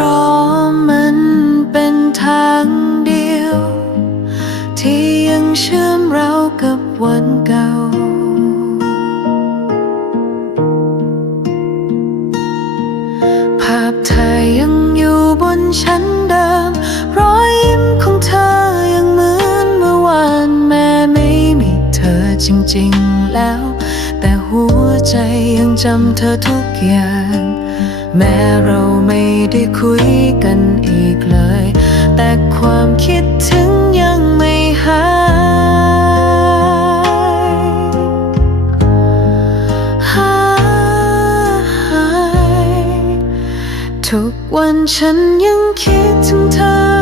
ราะมันเป็นทางเดียว ที่ยังเชื่อมเรากับวันเก่า ภาพเธอยังอยู่บนชั้นเดิม รอยยิ้มของเธอยังเหมือนเมื่อวานแม้ไม่มีเธอจริงๆแล้ว แต่หัวใจยังจำเธอทุกอย่าง แม้เรา ได้คุยกันอีกเลย แต่ความคิดถึงยังไม่หาย หาย ทุกวันฉันยังคิดถึงเธอ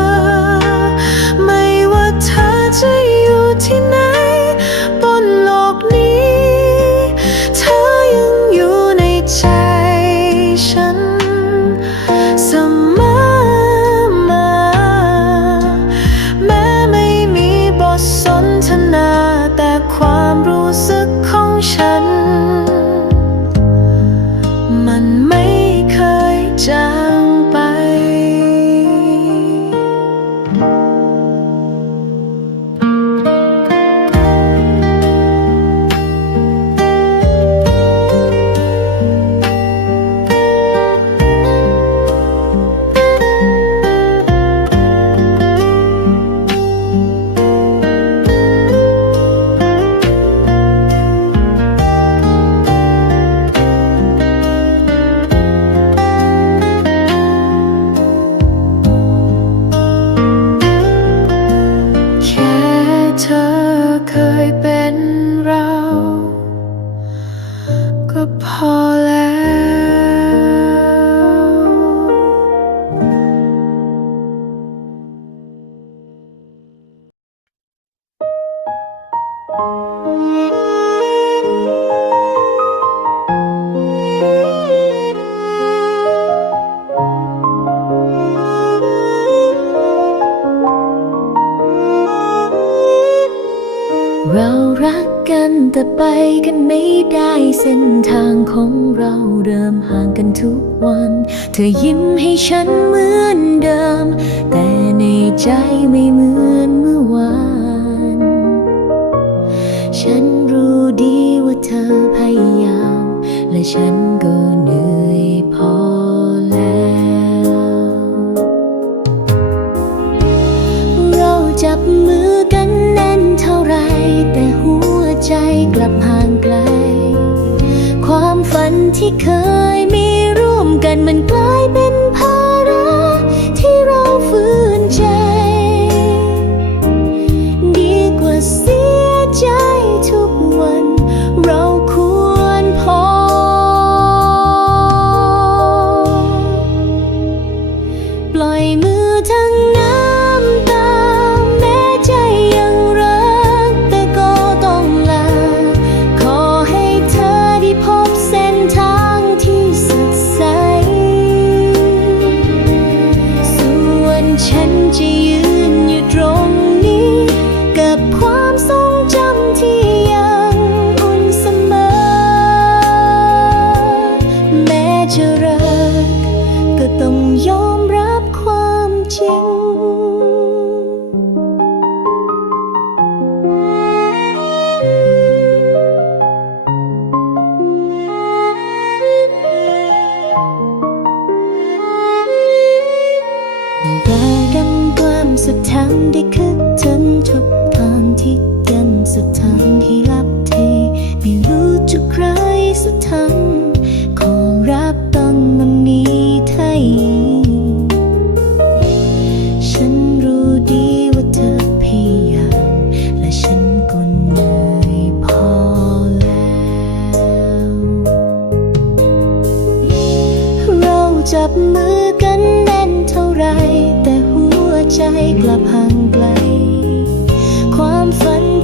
ธอยิ้มให้ฉันเหมือนเดิม แต่ในใจไม่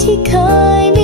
ที่เคยมี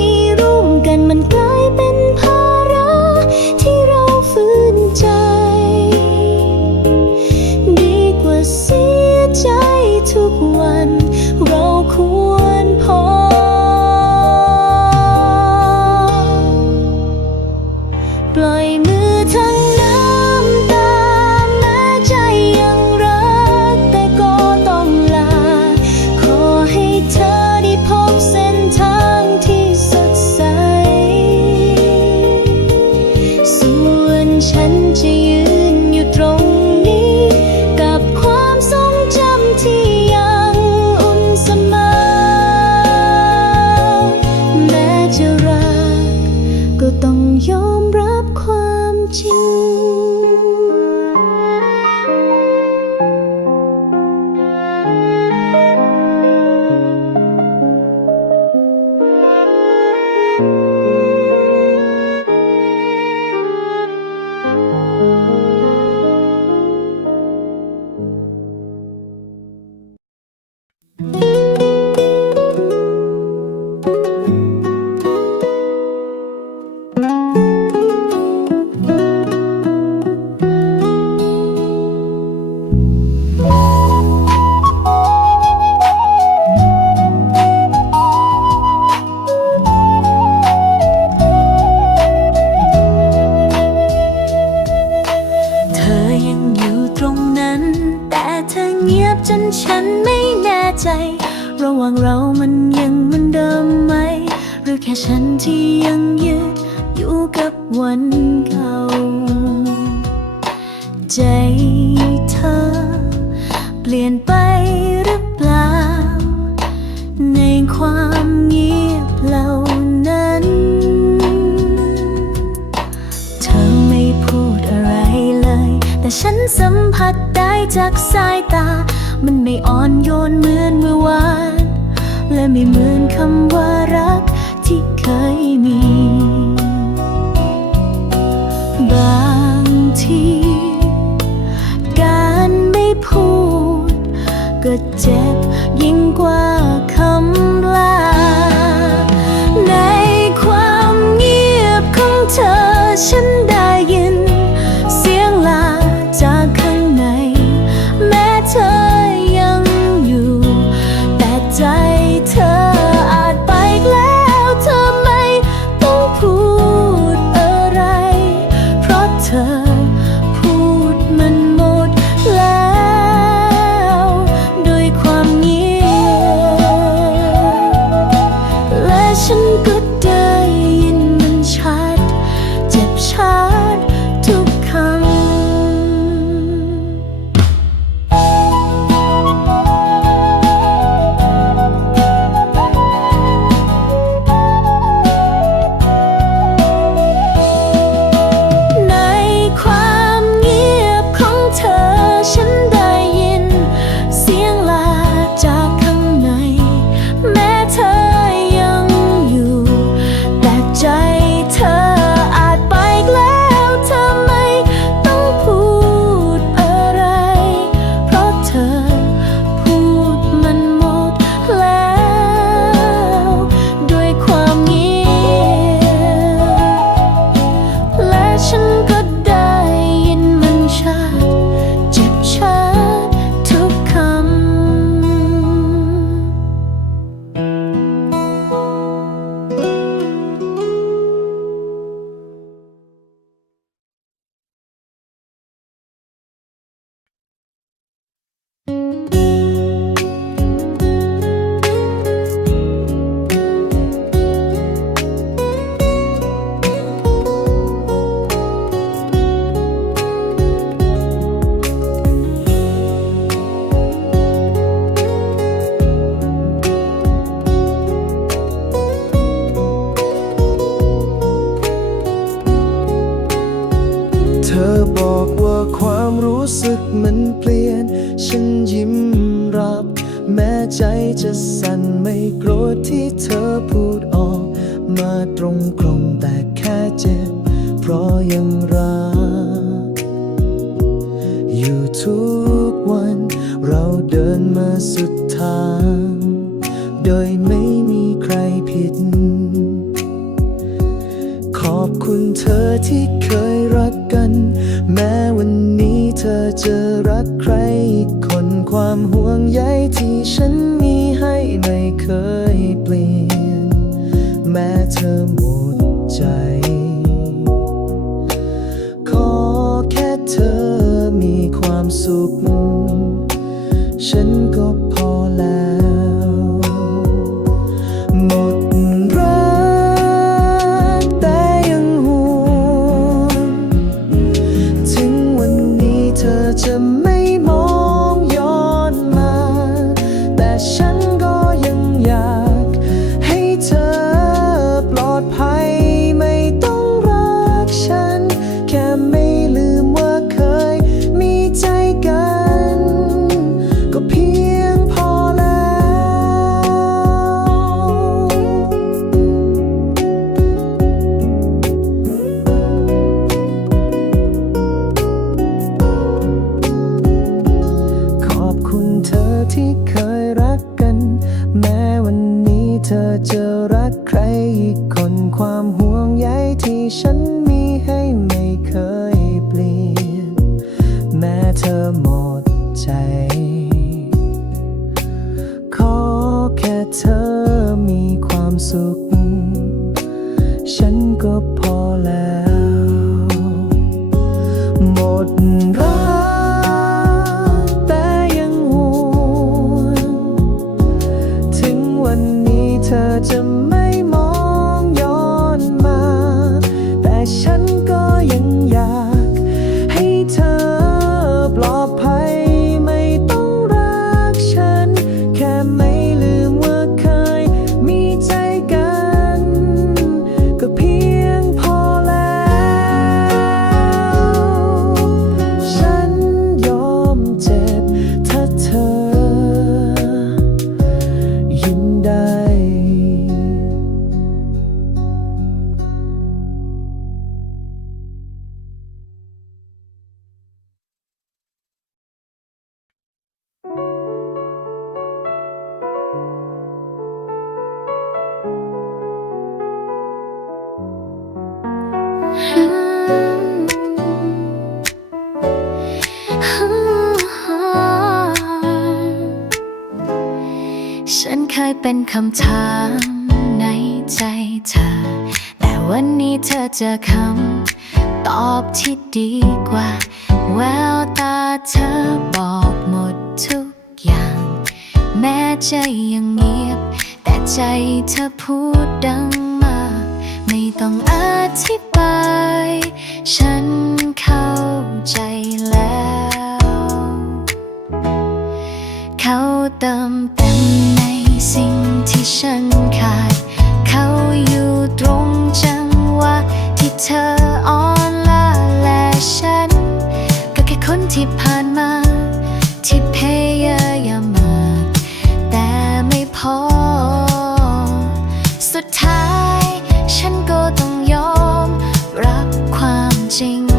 ใจเธอ เปลี่ยนไปหรือเปล่า ในความเงียบเหล่านั้น เธอไม่พูดอะไรเลย แต่ฉันสัมผัสได้จากสายตา มันไม่อ่อนโยนเหมือนเมื่อวาน และไม่เหมือนคำว่ารักที่เคยมี เปลี่ยน ฉันยิ้มรับ แม้ใจจะสั่นไม่โกรธที่เธอพูดออก มาตรงกลงแต่แค่เจ็บ เพราะยังรัก อยู่ทุกวัน เราเดินมาสุดทาง โดยไม่มีใครผิด ขอบคุณเธอที่เคยรัก เธอจะรักใครอีกคนความห่วงใยที่ฉันมีให้ไม่เคยเปลี่ยน แม้เธอหมดใจ ขอแค่เธอมีความสุข จะไม่ สุข คำถามในใจเธอ แต่วันนี้เธอเจอคำตอบที่ดีกว่า แววตาเธอบอกหมดทุกอย่าง แม้ใจยังเงียบ แต่ใจเธอพูดดังมาก ไม่ต้องอธิบาย ฉันเข้าใจแล้ว เขาเติมเต็ม ที่ฉันขาด เขาอยู่ตรงจังหวะที่เธออ่อนล้าและฉัน ก็แค่คนที่ผ่านมา ที่พยายามมากแต่ไม่พอ สุดท้าย ฉันก็ต้องยอม รับความจริง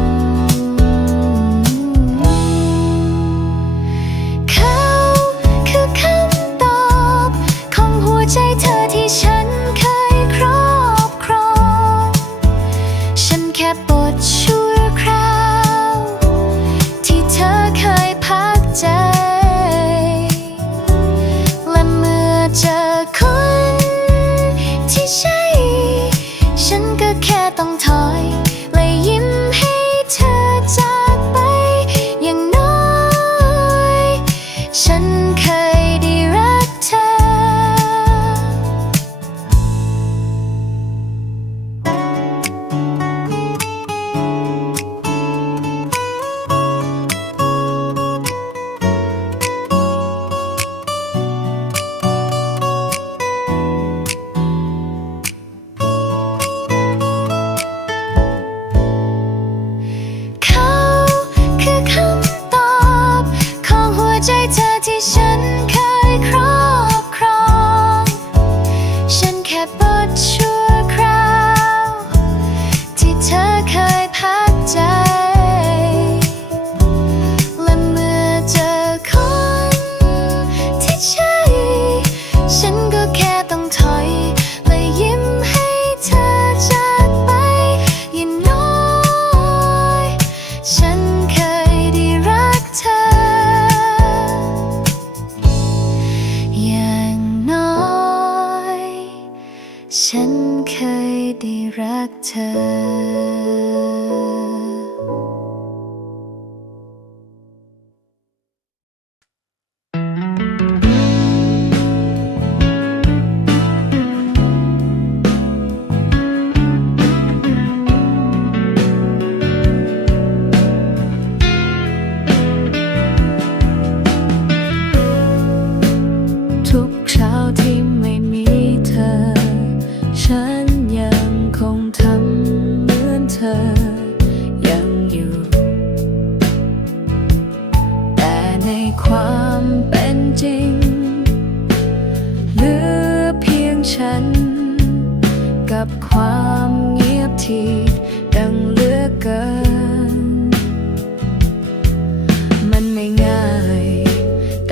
ฉันเคยได้รักเธอ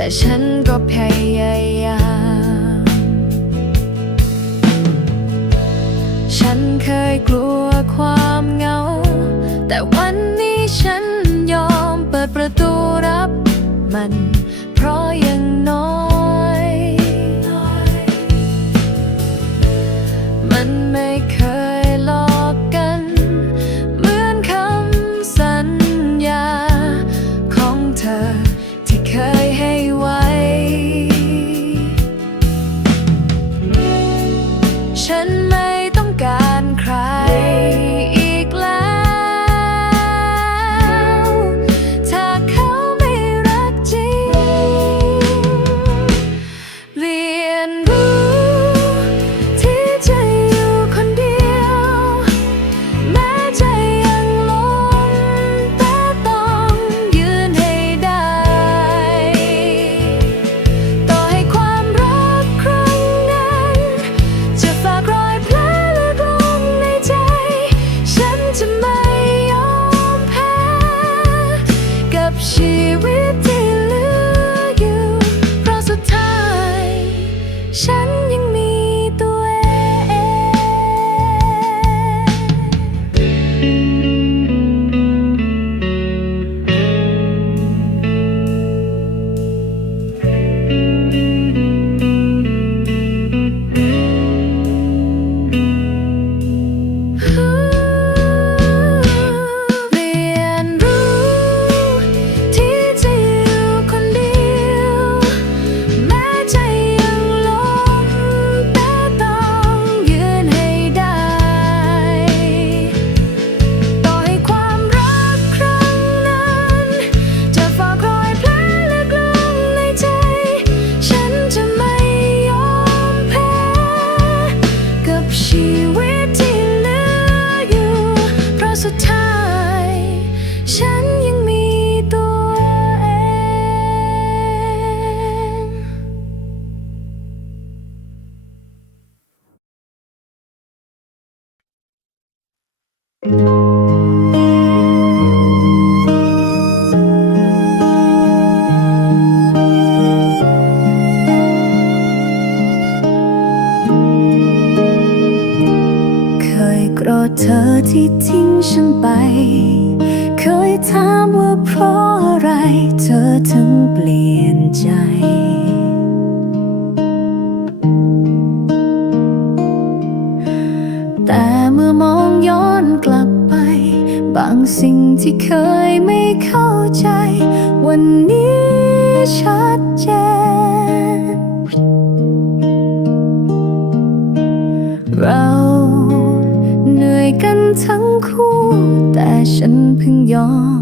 แต่ฉันก็พยายาม ฉันเคยกลัวความเหงา แต่วันางสิ่งที่เคยไม่เข้าใจ วันนี้ชัดเจน เราเหนื่อยกันทั้งคู่ แต่ฉันเพิ่งยอม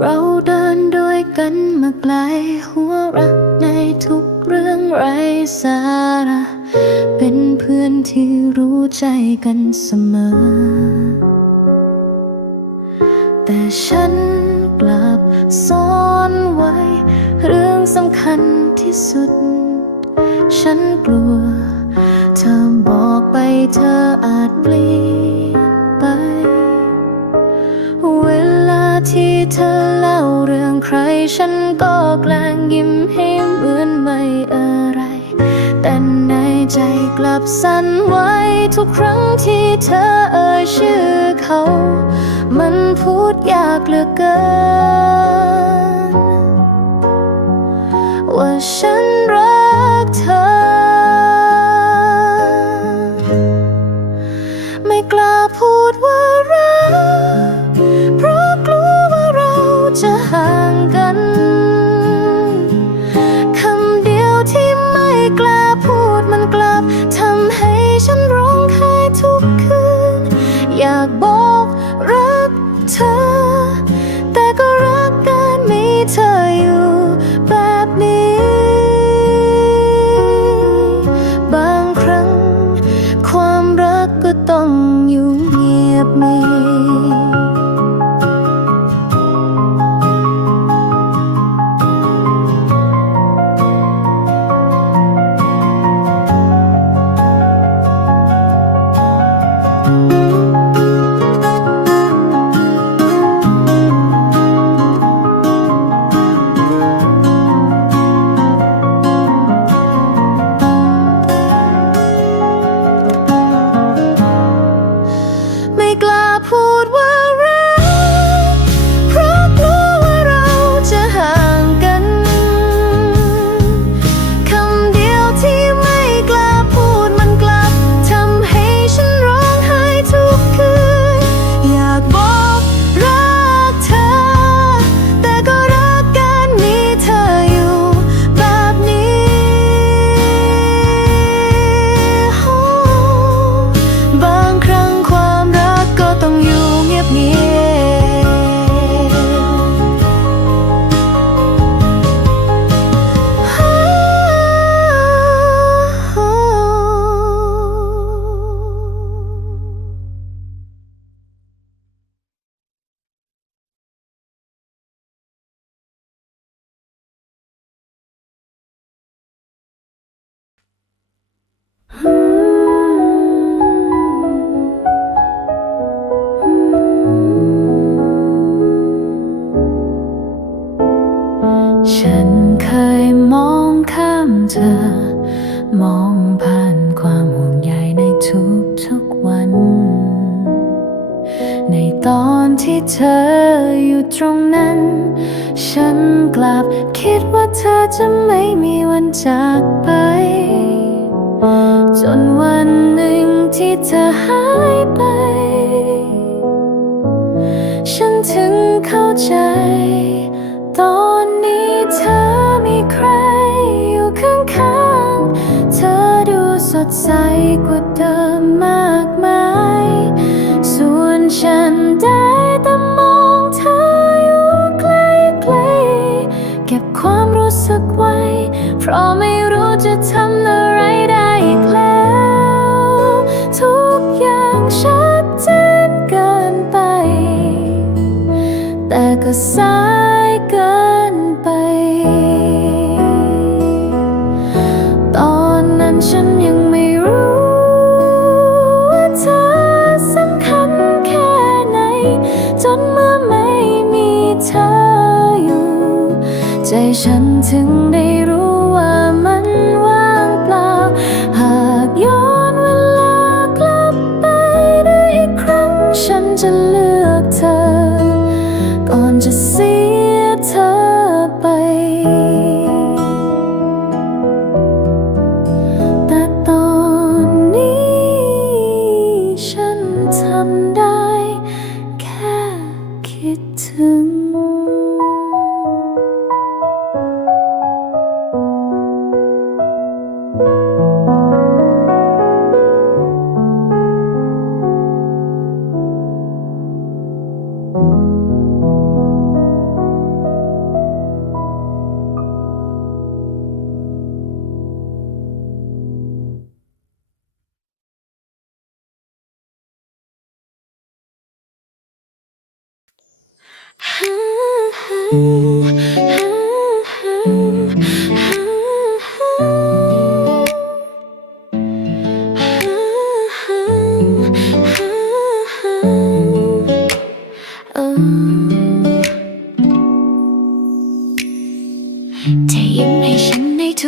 เราเดินด้วยกันมาไกลหัวรักในทุกเรื่องไร้สาระ เป็นเพื่อนที่รู้ใจกันเสมอ แต่ฉันกลับซ่อนไว้ เรื่องสำคัญที่สุด ฉันกลัว เธอบอกไปเธออาจเปลี่ยน ที่เธอเล่าเรื่องใคร ฉันก็แกล้งยิ้มให้เหมือนไม่อะไร แต่ในใจกลับสั่นไหวทุกครั้งที่เธอเอ่ยชื่อเขา มันพูดยากเหลือเกิน ว่าฉันรักเธอ ไม่กล้าพูดว่ารัก 看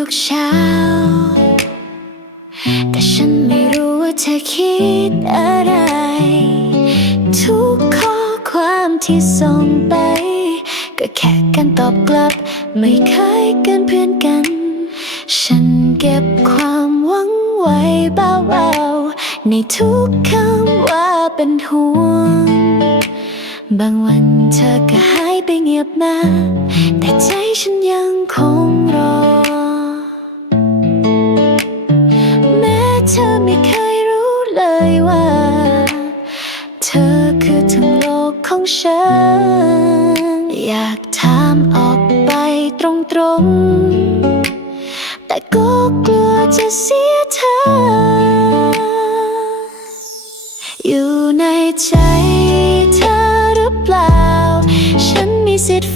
ทุกเช้า แต่ฉันไม่รู้ว่าเธอคิดอะไร ทุกข้อความที่ส่งไป ก็แค่การตอบกลับ ไม่เคยกันเพื่อนกัน ฉันเก็บความหวังไว้เบาๆในทุกคำว่าเป็นห่วง บางวันเธอก็หายไปเงียบมา แต่ใจฉันยังคงรอ เธอไม่เคยรู้เลยว่า เธอคือทั้งโลกของฉัน อยากถามออกไปตรงๆ แต่ก็กลัวจะเสียเธอ อยู่ในใจเธอหรือเปล่า ฉันมีสิทธิ์